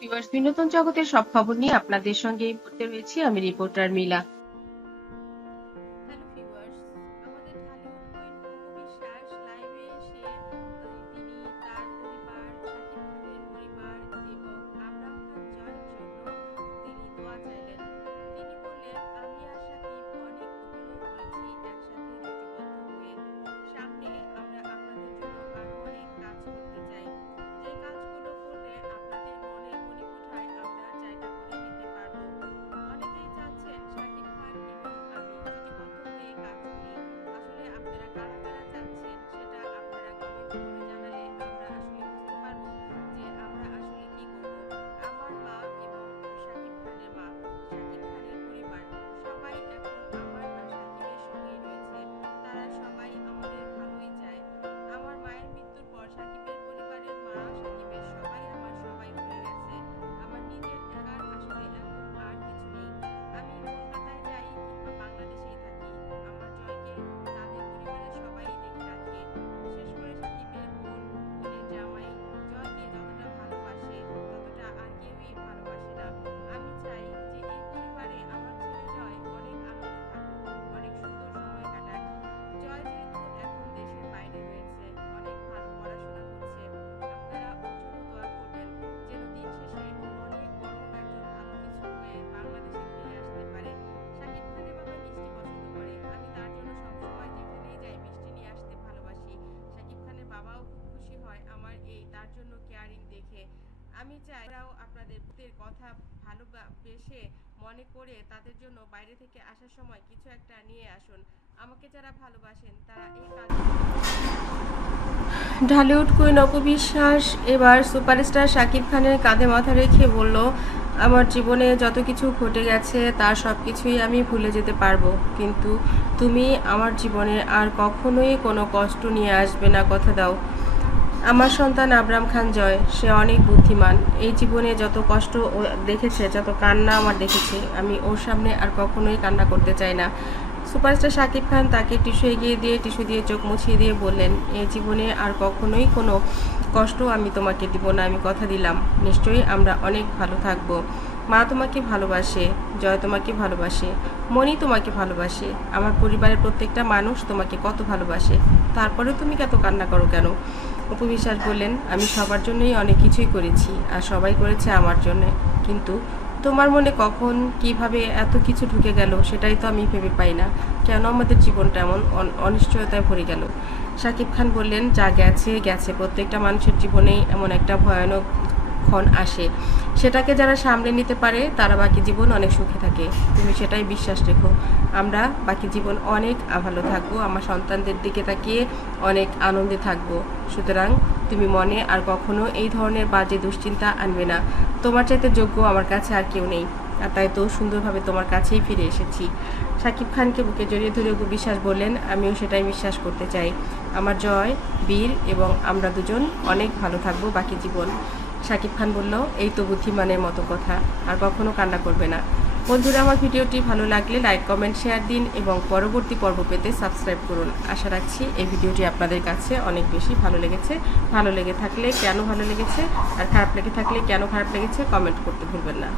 Viewers, বিনোদন জগতের সব খবর নিয়ে আপনাদের সঙ্গে এই মুহূর্তে রয়েছি আমি রিপোর্টার মিলা। হ্যালো ভিউয়ার্স, আমাদের ঢালিউড কুইন অপু বিশ্বাস লাইভে এসে তিনি তার পরিবার, শাকিব খানের পরিবার এবং আবরাম খান জয়ের জন্য তিনি দোয়া চাইলেন। তিনি বললেন, আমি আর শাকিব অনেক অভিনয় করেছি একসাথে জুটিবদ্ধ হয়ে। সামনে আমরা আপনাদের জন্য আরো অনেক কাজ করতে চাই, যে কাজগুলো করলে আপনাদের মনের মণিকোঠায় আমরা জায়গা করে নিতে পারবো। অনেকেই চাচ্ছেন শাকিব খান এবং আমি জুটিবদ্ধ হয়ে কাজ করি। আসলে আপনারা কারা কারা চাচ্ছেন সেটা আপনারা কমেন্ট করে জানালে আমরা আসলে বুঝতে পারবো যে আমরা আসলে কি করব। আমার মা এবং শাকিব খানের মা, শাকিব খানের পরিবার সবাই এখন আমার আর শাকিবের সঙ্গেই রয়েছে। তারা সবাই আমাদের ভালোই চায়। আমার মায়ের মৃত্যুর পর শাকিবের পরিবারের মা, শাকিবের সবাই আমার সবাই হয়ে গেছে। আমার নিজের একার আসলে এখন আর কিছু নেই। আমি কলকাতায় যাই কিংবা বাংলাদেশেই থাকি, আমার জয়কে তাদের পরিবারের সবাই দেখে রাখে। বিশেষ করে শাকিবের বোন, বোনের জামাই জয়কে যতটা ভালোবাসে ততটা আর কেউই ভালোবাসে না। আমি চাই যে এই পরিবারে আমার ছেলে জয় অনেক আনন্দে থাকুক, অনেক সুন্দর সময় কাটাক। জয় যেহেতু এখন দেশের বাইরে রয়েছে, অনেক ভালো পড়াশোনা করছে, আপনারা ওর জন্য দোয়া করবেন যেন দিন শেষে ও অনেক বড় একজন ভালো কিছু হয়ে বাংলাদেশে ফিরে আসতে পারে। শাকিব খানের বাবা মিষ্টি পছন্দ করে, আমি তার জন্য সবসময় যেখানেই যাই মিষ্টি নিয়ে আসতে ভালোবাসি। শাকিব খানের বাবাও খুব খুশি হয় আমার এই তার জন্য কেয়ারিং দেখে। আমি চাই তারাও আপনাদের কথা ভালোবেসে মনে করে তাদের জন্য বাইরে থেকে আসার সময় কিছু একটা নিয়ে আসুন। আমাকে যারা ভালোবাসেন তারা এই কাজগুলো ঢালিউড কুইন অপু বিশ্বাস এবার সুপারস্টার শাকিব খানের কাঁধে মাথা রেখে বলল, আমার জীবনে যত কিছু ঘটে গেছে তার সব কিছুই আমি ভুলে যেতে পারবো, কিন্তু তুমি আমার জীবনে আর কখনোই কোনো কষ্ট নিয়ে আসবে না, কথা দাও। আমার সন্তান আবরাম খান জয়, সে অনেক বুদ্ধিমান। এই জীবনে যত কষ্ট ও দেখেছে, যত কান্না আমার দেখেছে, আমি ওর সামনে আর কখনোই কান্না করতে চাই না। সুপারস্টার শাকিব খান তাকে টিস্যু এগিয়ে দিয়ে টিস্যু দিয়ে চোখ মুছিয়ে দিয়ে বললেন, এই জীবনে আর কখনোই কোনো কষ্ট আমি তোমাকে দিব না, আমি কথা দিলাম। নিশ্চয়ই আমরা অনেক ভালো থাকবো। মা তোমাকে ভালোবাসে, জয় তোমাকে ভালোবাসে, মনি তোমাকে ভালোবাসে, আমার পরিবারের প্রত্যেকটা মানুষ তোমাকে কত ভালোবাসে, তারপরেও তুমি এত কান্না করো কেন? অপু বিশ্বাস বললেন, আমি সবার জন্যই অনেক কিছুই করেছি আর সবাই করেছে আমার জন্যে, কিন্তু তোমার মনে কখন কিভাবে এত কিছু ঢুকে গেল সেটাই তো আমি ভেবে পাই না। কেন আমাদের জীবনটা এমন অনিশ্চয়তায় ভরে গেল? শাকিব খান বললেন, যা গেছে গেছে, প্রত্যেকটা মানুষের জীবনেই এমন একটা ভয়ানক ক্ষণ আসে, সেটাকে যারা সামলে নিতে পারে তারা বাকি জীবন অনেক সুখে থাকে। তুমি সেটাই বিশ্বাস রেখো। আমরা বাকি জীবন অনেক ভালো থাকবো, আমার সন্তানদের দিকে তাকিয়ে অনেক আনন্দে থাকবো। সুতরাং তুমি মনে আর কখনো এই ধরনের বাজে দুশ্চিন্তা আনবে না। তোমার চাইতে যোগ্য আমার কাছে আর কেউ নেই, আর তাই তো সুন্দরভাবে তোমার কাছেই ফিরে এসেছি। শাকিব খানকে বুকে জড়িয়ে ধরে অপু বিশ্বাস বললেন, আমিও সেটাই বিশ্বাস করতে চাই। আমার জয়, বীর এবং আমরা দুজন অনেক ভালো থাকবো বাকি জীবন। শাকিব খান বলল, এই তো বুদ্ধিমানের মতো কথা, আর কখনো কান্না করবে না। বন্ধুরা, আমার ভিডিওটি ভালো লাগলে লাইক, কমেন্ট, শেয়ার দিন এবং পরবর্তী পর্ব পেতে সাবস্ক্রাইব করুন। আশা রাখছি এই ভিডিওটি আপনাদের কাছে অনেক বেশি ভালো লেগেছে। ভালো লেগে থাকলে কেন ভালো লেগেছে আর খারাপ লেগে থাকলে কেন খারাপ লেগেছে কমেন্ট করতে ভুলবেন না।